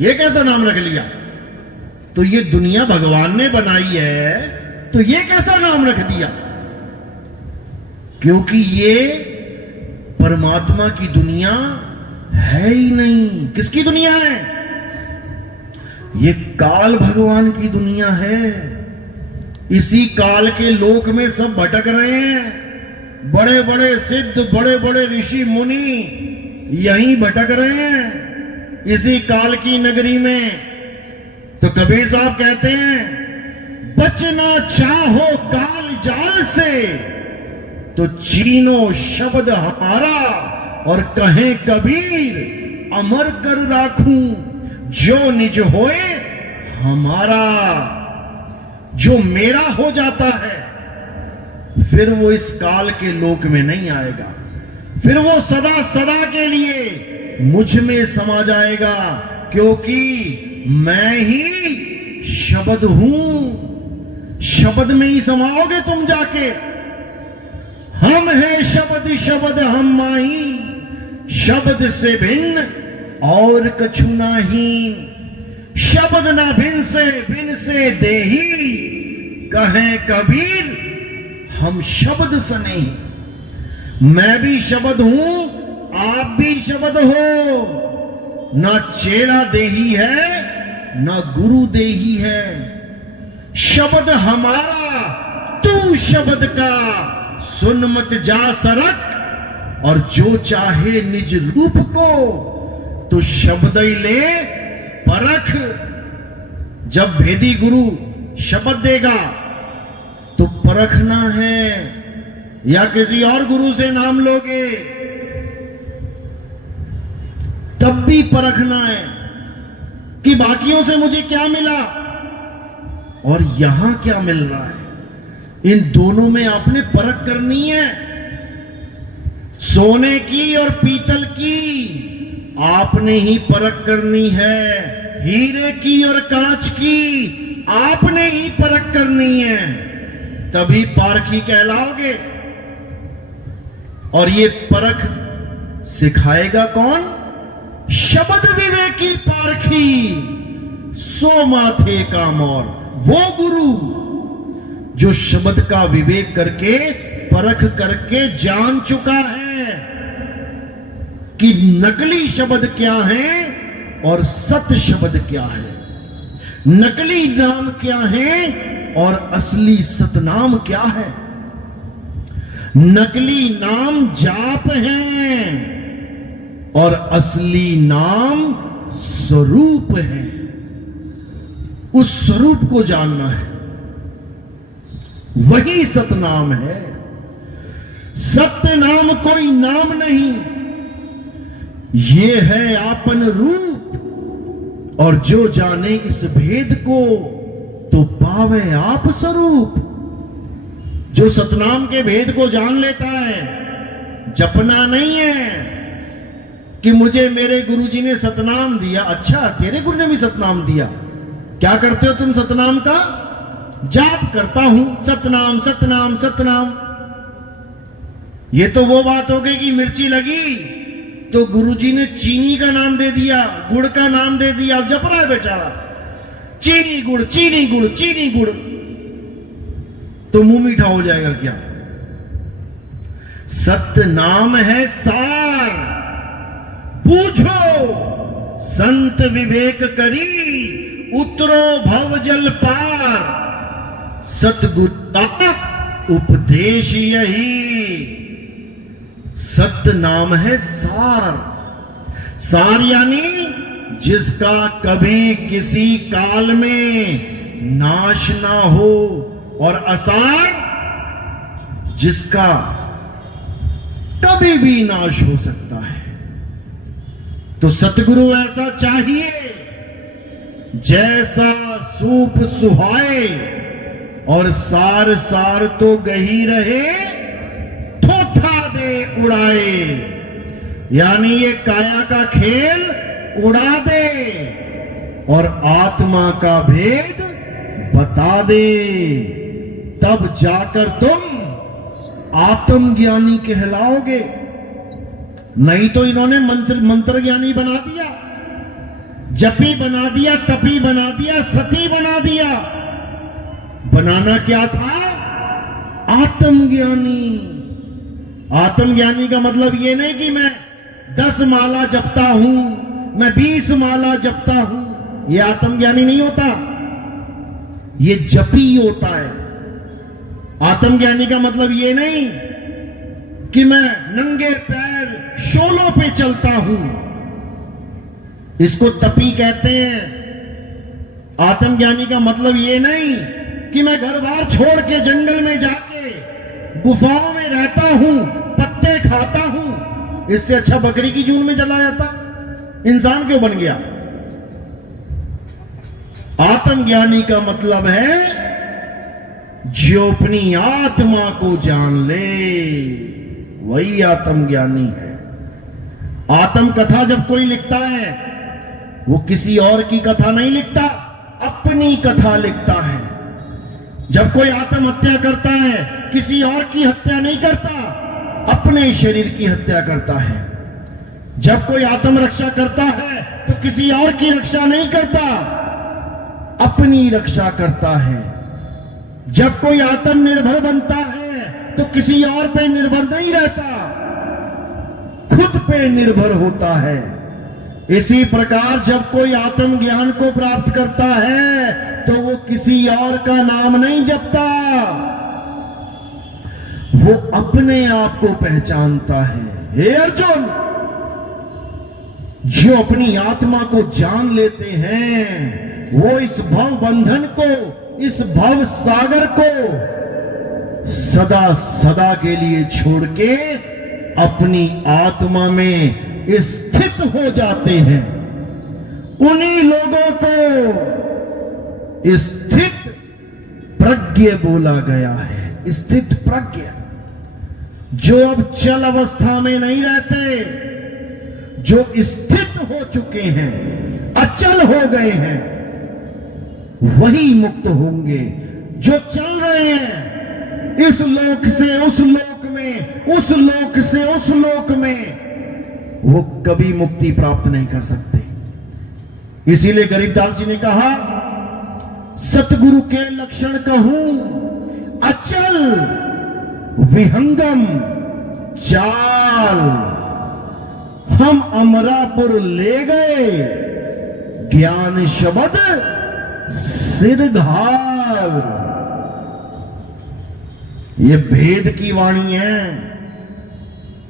ये कैसा नाम रख लिया? तो ये दुनिया भगवान ने बनाई है, तो ये कैसा नाम रख दिया? क्योंकि ये परमात्मा की दुनिया है ही नहीं। किसकी दुनिया है? ये काल भगवान की दुनिया है। इसी काल के लोक में सब भटक रहे हैं। बड़े बड़े सिद्ध, बड़े बड़े ऋषि मुनि यहीं भटक रहे हैं, इसी काल की नगरी में। तो कबीर साहब कहते हैं, बचना चाहो काल जाल से, तो चीनो शब्द हमारा, और कहें कबीर अमर कर राखूं, जो निज होए हमारा। जो मेरा हो जाता है, फिर वो इस काल के लोक में नहीं आएगा, फिर वो सदा सदा के लिए मुझ में समा जाएगा, क्योंकि मैं ही शब्द हूं। शब्द में ही समाओगे तुम जाके। हम हैं शब्द, शब्द हम माही, शब्द से भिन्न और कछु नाही। शब्द ना भिन्न से देही, कहें कबीर हम शब्द सने। मैं भी शब्द हूं, आप भी शब्द हो। ना चेला देही है, ना गुरु देही है। शब्द हमारा, तू शब्द का, सुन मत जा सरक। और जो चाहे निज रूप को, तो शब्द ही ले परख। जब भेदी गुरु शब्द देगा तो परखना है, या किसी और गुरु से नाम लोगे तब भी परखना है कि बाकियों से मुझे क्या मिला और यहां क्या मिल रहा है। इन दोनों में आपने परख करनी है। सोने की और पीतल की आपने ही परख करनी है, हीरे की और कांच की आपने ही परख करनी है, तभी पारखी कहलाओगे। और ये परख सिखाएगा कौन? शब्द विवेकी पारखी, सो माथे का मोर। वो गुरु जो शब्द का विवेक करके परख करके जान चुका है कि नकली शब्द क्या है और सत्य शब्द क्या है, नकली नाम क्या है और असली सतनाम क्या है। नकली नाम जाप है और असली नाम स्वरूप है। उस स्वरूप को जानना है, वही सतनाम है। सत्य नाम कोई नाम नहीं, ये है आपन रूप। और जो जाने इस भेद को तो पावे आप स्वरूप। जो सतनाम के भेद को जान लेता है, जपना नहीं है कि मुझे मेरे गुरुजी ने सतनाम दिया। अच्छा, तेरे गुरु ने भी सतनाम दिया, क्या करते हो तुम सतनाम का? जाप करता हूं, सतनाम सतनाम सतनाम। ये तो वो बात हो गई कि मिर्ची लगी तो गुरुजी ने चीनी का नाम दे दिया, गुड़ का नाम दे दिया, अब जप रहा है बेचारा चीनी गुड़ चीनी गुड़ चीनी गुड़। तो मुंह मीठा हो जाएगा क्या? सत्य नाम है सार, पूछो संत विवेक करी, उतरो भव जल पार। सतगुरु का उपदेश यही। सत्य नाम है सार। सार यानी जिसका कभी किसी काल में नाश ना हो, और असार जिसका कभी भी नाश हो सकता है। तो सतगुरु ऐसा चाहिए जैसा सूप सुहाए, और सार सार तो गही रहे, थोथा दे उड़ाए। यानी ये काया का खेल उड़ा दे और आत्मा का भेद बता दे, तब जाकर तुम आत्मज्ञानी कहलाओगे। नहीं तो इन्होंने मंत्र ज्ञानी बना दिया, जपी बना दिया, तपी बना दिया, सती बना दिया। बनाना क्या था? आत्मज्ञानी। आत्मज्ञानी का मतलब ये नहीं कि मैं 10 माला जपता हूं, मैं 20 माला जपता हूं, ये आत्मज्ञानी नहीं होता, ये जपी होता है। आत्मज्ञानी का मतलब ये नहीं कि मैं नंगे पैर शोलों पे चलता हूं, इसको तपी कहते हैं। आत्मज्ञानी का मतलब ये नहीं कि मैं घर बार छोड़ के जंगल में जाके गुफाओं में रहता हूं, पत्ते खाता हूं। इससे अच्छा बकरी की जून में चला जाता, इंसान क्यों बन गया? आत्मज्ञानी का मतलब है जो अपनी आत्मा को जान ले, वही आत्मज्ञानी है। आत्म कथा जब कोई लिखता है, वो किसी और की कथा नहीं लिखता, अपनी कथा लिखता है। जब कोई आत्महत्या करता है, किसी और की हत्या नहीं करता, अपने शरीर की हत्या करता है। जब कोई आत्मरक्षा करता है तो किसी और की रक्षा नहीं करता, अपनी रक्षा करता है। जब कोई आत्मनिर्भर बनता है तो किसी और पे निर्भर नहीं रहता, खुद पे निर्भर होता है। इसी प्रकार जब कोई आत्मज्ञान को प्राप्त करता है तो वो किसी और का नाम नहीं जपता, वो अपने आप को पहचानता है। हे अर्जुन, जो अपनी आत्मा को जान लेते हैं वो इस भव बंधन को, इस भव सागर को सदा सदा के लिए छोड़ के अपनी आत्मा में स्थित हो जाते हैं। उन्हीं लोगों को स्थित प्रज्ञ बोला गया है। स्थित प्रज्ञ जो अब चल अवस्था में नहीं रहते, जो स्थित हो चुके हैं, अचल हो गए हैं। वही मुक्त होंगे। जो चल रहे हैं इस लोक से उस लोक में, उस लोक से उस लोक में, वो कभी मुक्ति प्राप्त नहीं कर सकते। इसीलिए गरीबदास जी ने कहा, सतगुरु के लक्षण कहूं अचल विहंगम चाल। हम अमरापुर ले गए ज्ञान शब्द सिरघार। ये भेद की वाणी है।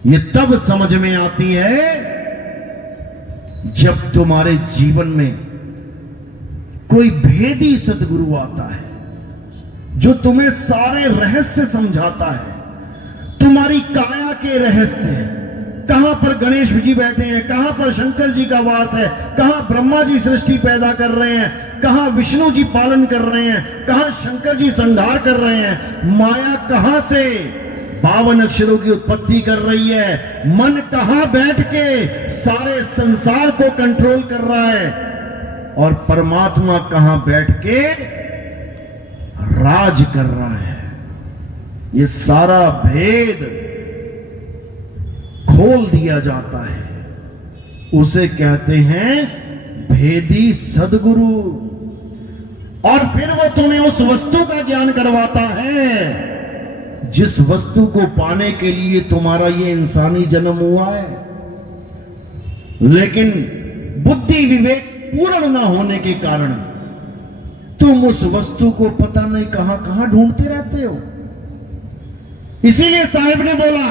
ये तब समझ में आती है जब तुम्हारे जीवन में कोई भेदी सदगुरु आता है, जो तुम्हें सारे रहस्य समझाता है, तुम्हारी काया के रहस्य, कहां पर गणेश जी बैठे हैं, कहां पर शंकर जी का वास है, कहां ब्रह्मा जी सृष्टि पैदा कर रहे हैं, कहां विष्णु जी पालन कर रहे हैं, कहां शंकर जी संहार कर रहे हैं, माया कहां से 52 अक्षरों की उत्पत्ति कर रही है, मन कहां बैठ के सारे संसार को कंट्रोल कर रहा है, और परमात्मा कहां बैठ के राज कर रहा है। ये सारा भेद खोल दिया जाता है। उसे कहते हैं भेदी सदगुरु। और फिर वो तुम्हें उस वस्तु का ज्ञान करवाता है जिस वस्तु को पाने के लिए तुम्हारा ये इंसानी जन्म हुआ है। लेकिन बुद्धि विवेक पूर्ण ना होने के कारण तुम उस वस्तु को पता नहीं कहां कहां ढूंढते रहते हो। इसीलिए साहिब ने बोला,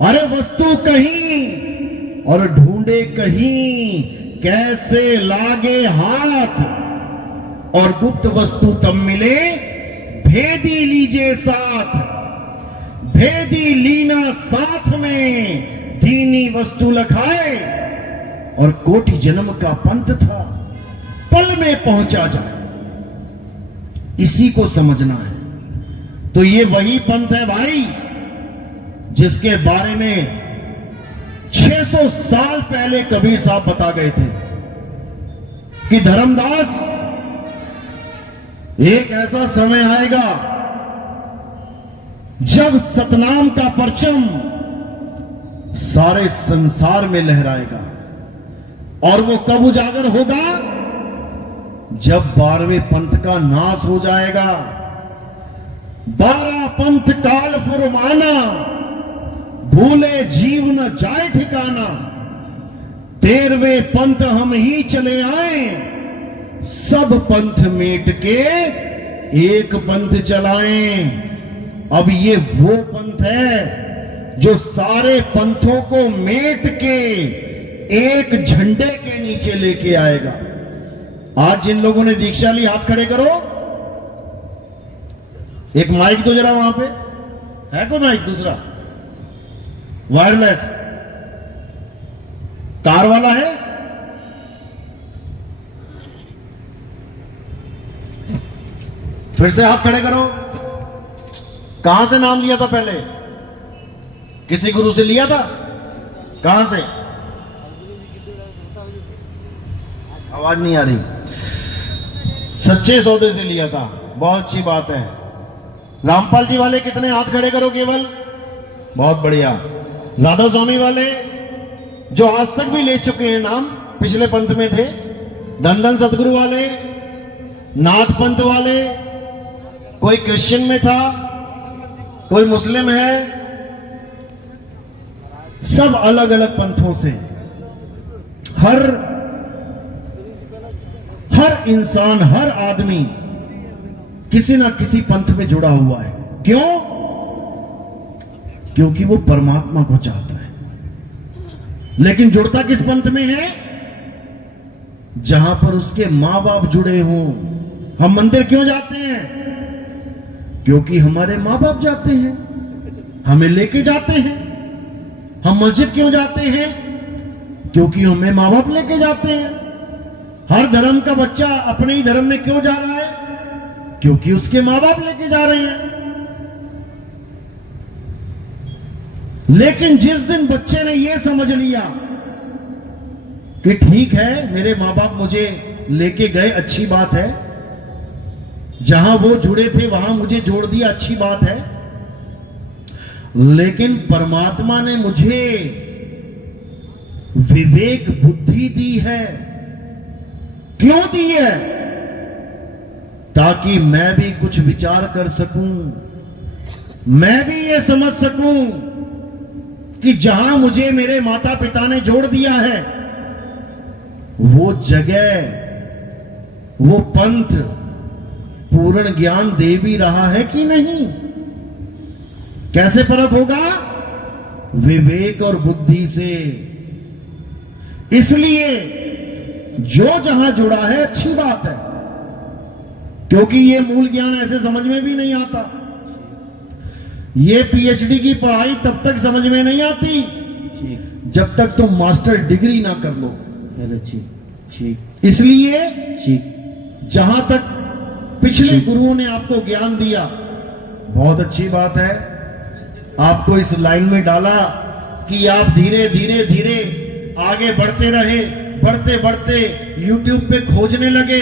अरे वस्तु कहीं और ढूंढे कहीं, कैसे लागे हाथ, और गुप्त वस्तु तब मिले भेदी लीजे साथ। भेदी लीना साथ में दीनी वस्तु लखाए, और कोटि जन्म का पंथ था, पल में पहुंचा जाए। इसी को समझना है। तो ये वही पंथ है भाई जिसके बारे में 600 साल पहले कबीर साहब बता गए थे कि धर्मदास, एक ऐसा समय आएगा जब सतनाम का परचम सारे संसार में लहराएगा। और वो कब उजागर होगा? जब 12वें पंथ का नाश हो जाएगा। 12 पंथ काल फुरमाना, भूले जीव न जाए ठिकाना। 13वें पंथ हम ही चले आए, सब पंथ मेट के एक पंथ चलाएं। अब ये वो पंथ है जो सारे पंथों को मेट के एक झंडे के नीचे लेके आएगा। आज जिन लोगों ने दीक्षा ली, हाथ खड़े करो। एक माइक तो जरा वहां पे है, को माइक दूसरा वायरलेस तार वाला है? फिर से हाथ खड़े करो। कहां से नाम लिया था पहले? किसी गुरु से लिया था? कहां से? आवाज नहीं आ रही। सच्चे सौदे से लिया था। बहुत अच्छी बात है। रामपाल जी वाले कितने? हाथ खड़े करो केवल। बहुत बढ़िया। राधा स्वामी वाले जो आज तक भी ले चुके हैं नाम, पिछले पंथ में थे। धन सतगुरु वाले, नाथ पंथ वाले, कोई क्रिश्चियन में था, कोई मुस्लिम है, सब अलग अलग पंथों से। हर इंसान, हर आदमी किसी ना किसी पंथ में जुड़ा हुआ है। क्यों? क्योंकि वो परमात्मा को चाहता है। लेकिन जुड़ता किस पंथ में है? जहां पर उसके मां बाप जुड़े हों। हम मंदिर क्यों जाते हैं? क्योंकि हमारे मां बाप जाते हैं, हमें लेके जाते हैं। हम मस्जिद क्यों जाते हैं? क्योंकि हमें मां बाप लेके जाते हैं। हर धर्म का बच्चा अपने ही धर्म में क्यों जा रहा है? क्योंकि उसके मां बाप लेके जा रहे हैं। लेकिन जिस दिन बच्चे ने यह समझ लिया कि ठीक है, मेरे मां बाप मुझे लेके गए, अच्छी बात है। जहां वो जुड़े थे वहां मुझे जोड़ दिया, अच्छी बात है। लेकिन परमात्मा ने मुझे विवेक बुद्धि दी है। क्यों दी है? ताकि मैं भी कुछ विचार कर सकूं, मैं भी ये समझ सकूं कि जहां मुझे मेरे माता पिता ने जोड़ दिया है, वो जगह, वो पंथ पूर्ण ज्ञान दे भी रहा है कि नहीं। कैसे परख होगा? विवेक और बुद्धि से। इसलिए जो जहां जुड़ा है अच्छी बात है, क्योंकि ये मूल ज्ञान ऐसे समझ में भी नहीं आता। ये पीएचडी की पढ़ाई तब तक समझ में नहीं आती जब तक तुम मास्टर डिग्री ना कर लो। इसलिए जहां तक पिछले गुरुओं ने आपको ज्ञान दिया, बहुत अच्छी बात है, आपको इस लाइन में डाला कि आप धीरे धीरे धीरे आगे बढ़ते रहे। बढ़ते बढ़ते YouTube पे खोजने लगे,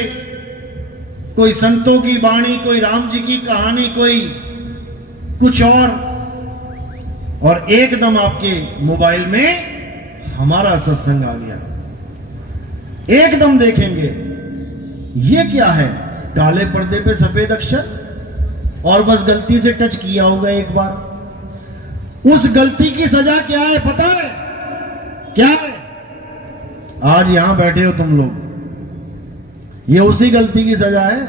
कोई संतों की वाणी, कोई राम जी की कहानी, कोई कुछ और एकदम आपके मोबाइल में हमारा सत्संग आ गया। एकदम देखेंगे ये क्या है, काले पर्दे पे सफेद अक्षर, और बस गलती से टच किया होगा एक बार। उस गलती की सजा क्या है पता है? क्या है? आज यहां बैठे हो तुम लोग, ये उसी गलती की सजा है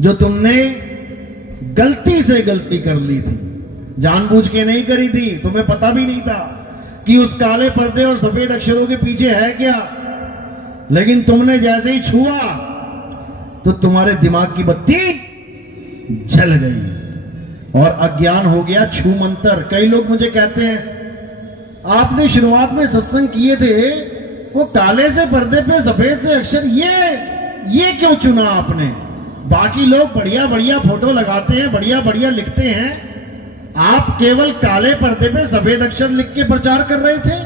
जो तुमने गलती से गलती कर ली थी, जानबूझ के नहीं करी थी। तुम्हें पता भी नहीं था कि उस काले पर्दे और सफेद अक्षरों के पीछे है क्या, लेकिन तुमने जैसे ही छुआ तो तुम्हारे दिमाग की बत्ती जल गई और अज्ञान हो गया छू मंतर। कई लोग मुझे कहते हैं, आपने शुरुआत में सत्संग किए थे, वो काले से पर्दे पे सफेद से अक्षर, ये क्यों चुना आपने? बाकी लोग बढ़िया बढ़िया फोटो लगाते हैं, बढ़िया बढ़िया लिखते हैं, आप केवल काले पर्दे पे सफेद अक्षर लिख के प्रचार कर रहे थे।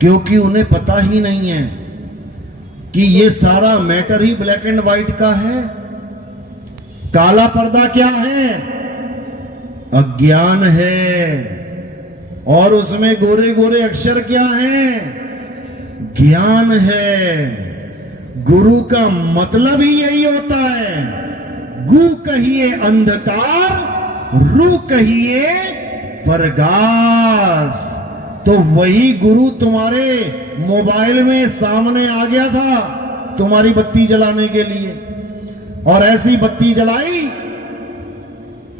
क्योंकि उन्हें पता ही नहीं है कि ये सारा matter he black and white का है। काला पर्दा क्या है? अज्ञान है। और उसमें गोरे गोरे अक्षर क्या हैं? ज्ञान है। गुरु का मतलब ही यही होता है। गु कहिए अंधकार, रू कहिए प्रकाश। तो वही गुरु तुम्हारे मोबाइल में सामने आ गया था तुम्हारी बत्ती जलाने के लिए, और ऐसी बत्ती जलाई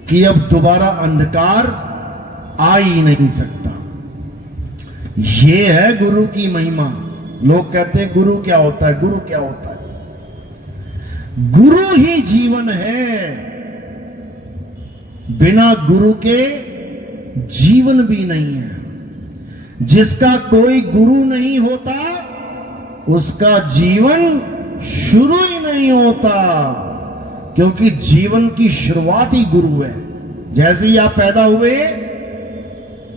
कि अब दोबारा अंधकार आ ही नहीं सकता। ये है गुरु की महिमा। लोग कहते हैं गुरु क्या होता है, गुरु क्या होता है? गुरु ही जीवन है। बिना गुरु के जीवन भी नहीं है। जिसका कोई गुरु नहीं होता उसका जीवन शुरू ही नहीं होता, क्योंकि जीवन की शुरुआत ही गुरु है। जैसे ही आप पैदा हुए,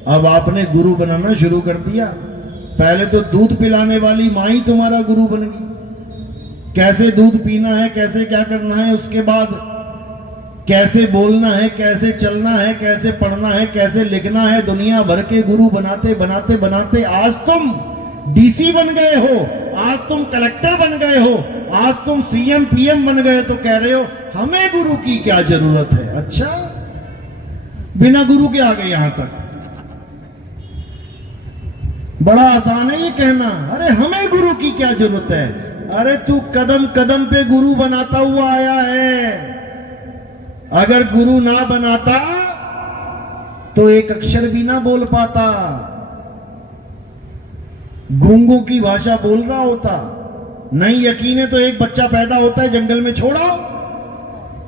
अब आपने गुरु बनाना शुरू कर दिया। पहले तो दूध पिलाने वाली मां ही तुम्हारा गुरु बन गई। कैसे दूध पीना है, कैसे क्या करना है, उसके बाद कैसे बोलना है, कैसे चलना है, कैसे पढ़ना है, कैसे लिखना है, दुनिया भर के गुरु बनाते बनाते बनाते आज तुम डीसी बन गए हो, आज तुम कलेक्टर बन गए हो, आज तुम सीएम पीएम बन गए, तो कह रहे हो हमें गुरु की क्या जरूरत है। अच्छा, बिना गुरु के आ गए यहां तक। बड़ा आसान है ये कहना, अरे हमें गुरु की क्या जरूरत है। अरे तू कदम कदम पे गुरु बनाता हुआ आया है। अगर गुरु ना बनाता तो एक अक्षर भी ना बोल पाता, गूंगों की भाषा बोल रहा होता। नहीं यकीन है तो एक बच्चा पैदा होता है, जंगल में छोड़ो,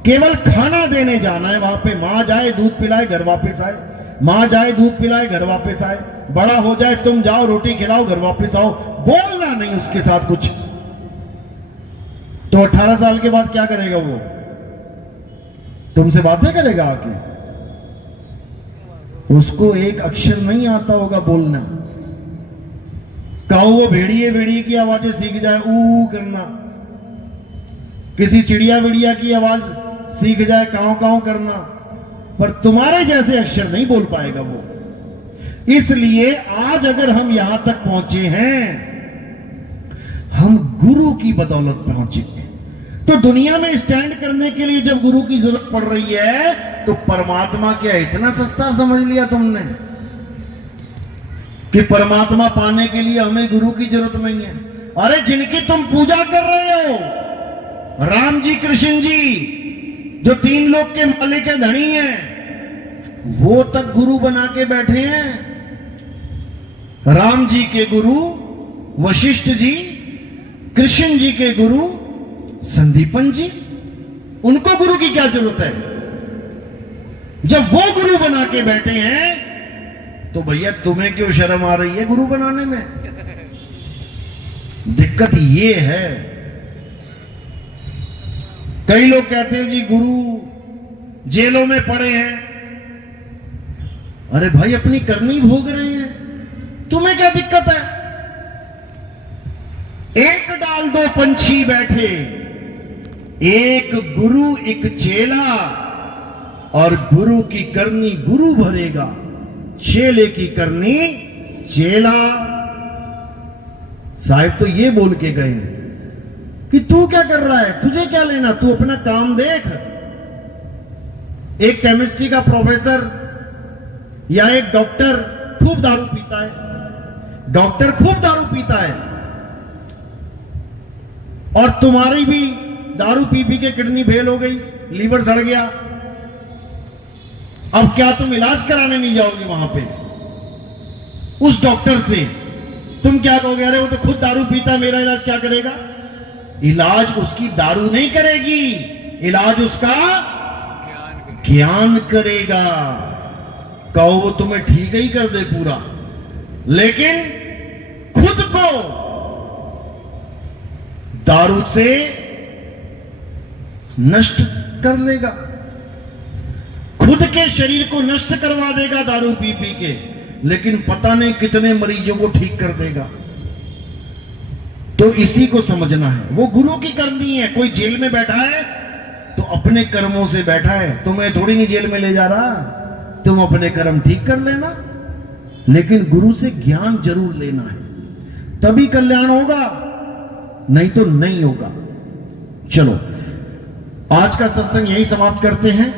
केवल खाना देने जाना है वहां पे। मां जाए दूध पिलाए घर वापस आए, मां जाए दूध पिलाए घर वापस आए। बड़ा हो जाए तुम जाओ रोटी खिलाओ घर वापस आओ, बोलना नहीं उसके साथ कुछ। तो 18 साल के बाद क्या करेगा वो? तुमसे बातें करेगा आके? उसको एक अक्षर नहीं आता होगा बोलना। काऊ वो भेड़िए की आवाजें सीख जाए, ऊ करना, किसी चिड़िया विड़िया की आवाज सीख जाए, काऊ काऊ करना, पर तुम्हारे जैसे अक्षर नहीं बोल पाएगा वो। इसलिए आज अगर हम यहां तक पहुंचे हैं, हम गुरु की बदौलत पहुंचे हैं। तो दुनिया में स्टैंड करने के लिए जब गुरु की जरूरत पड़ रही है, तो परमात्मा क्या इतना सस्ता समझ लिया तुमने कि परमात्मा पाने के लिए हमें गुरु की जरूरत नहीं है? अरे जिनकी तुम पूजा कर रहे हो, राम जी कृष्ण जी जो 3 लोक के मालिक के धनी हैं, वो तक गुरु बना के बैठे हैं। राम जी के गुरु वशिष्ठ जी, कृष्ण जी के गुरु संदीपन जी, उनको गुरु की क्या जरूरत है? जब वो गुरु बना के बैठे हैं, तो भैया तुम्हें क्यों शर्म आ रही है गुरु बनाने में? दिक्कत ये है, कई लोग कहते हैं जी गुरु जेलों में पड़े हैं। अरे भाई अपनी करनी भोग रहे हैं, तुम्हें क्या दिक्कत है? एक डाल दो पंछी बैठे, एक गुरु एक चेला, और गुरु की करनी गुरु भरेगा, चेले की करनी चेला। साहिब तो ये बोल के गए हैं कि तू क्या कर रहा है, तुझे क्या लेना, तू अपना काम देख। एक केमिस्ट्री का प्रोफेसर या एक डॉक्टर खूब दारू पीता है, डॉक्टर खूब दारू पीता है, और तुम्हारी भी दारू पी पी के किडनी फेल हो गई, लीवर सड़ गया। अब क्या तुम इलाज कराने नहीं जाओगे वहां पे उस डॉक्टर से? तुम क्या कहोगे, अरे वो तो खुद दारू पीता, मेरा इलाज क्या करेगा? इलाज उसकी दारू नहीं करेगी, इलाज उसका ज्ञान करेगा। कहो वो तुम्हें ठीक ही कर दे पूरा, लेकिन खुद को दारू से नष्ट कर लेगा, खुद के शरीर को नष्ट करवा देगा दारू पी पी के, लेकिन पता नहीं कितने मरीजों को ठीक कर देगा। तो इसी को समझना है, वो गुरु की करनी है। कोई जेल में बैठा है तो अपने कर्मों से बैठा है, तुम्हें थोड़ी नहीं जेल में ले जा रहा, तुम अपने कर्म ठीक कर लेना, लेकिन गुरु से ज्ञान जरूर लेना है, तभी कल्याण होगा, नहीं तो नहीं होगा। चलो आज का सत्संग यही समाप्त करते हैं।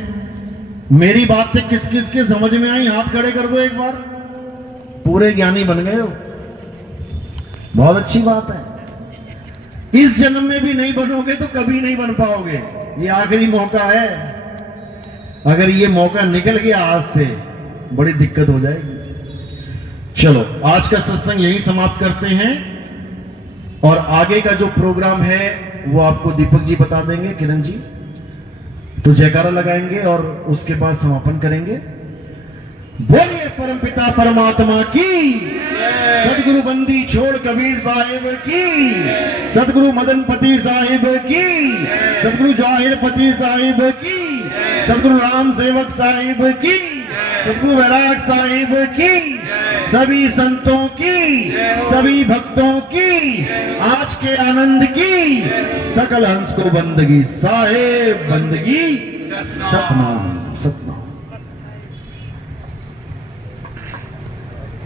मेरी बातें किस किस के समझ में आई, हाथ खड़े कर दो एक बार। पूरे ज्ञानी बन गए हो, बहुत अच्छी बात है। इस जन्म में भी नहीं बनोगे तो कभी नहीं बन पाओगे, ये आखिरी मौका है। अगर ये मौका निकल गया हाथ से, बड़ी दिक्कत हो जाएगी। चलो आज का सत्संग यही समाप्त करते हैं, और आगे का जो प्रोग्राम है वो आपको दीपक जी बता देंगे, किरण जी। तो जयकारा लगाएंगे और उसके बाद समापन करेंगे। बोलिए परमपिता परमात्मा की, सदगुरु बंदी छोड़ कबीर साहिब की, सदगुरु मदनपति साहिब की, सदगुरु जाहिरपति साहिब की, सदगुरु राम सेवक साहिब की, सदगुरु वैराग साहिब की, सभी संतों की, सभी भक्तों की, आज के आनंद की, सकल हंस को बंदगी साहेब बंदगी, सतनाम सतनाम।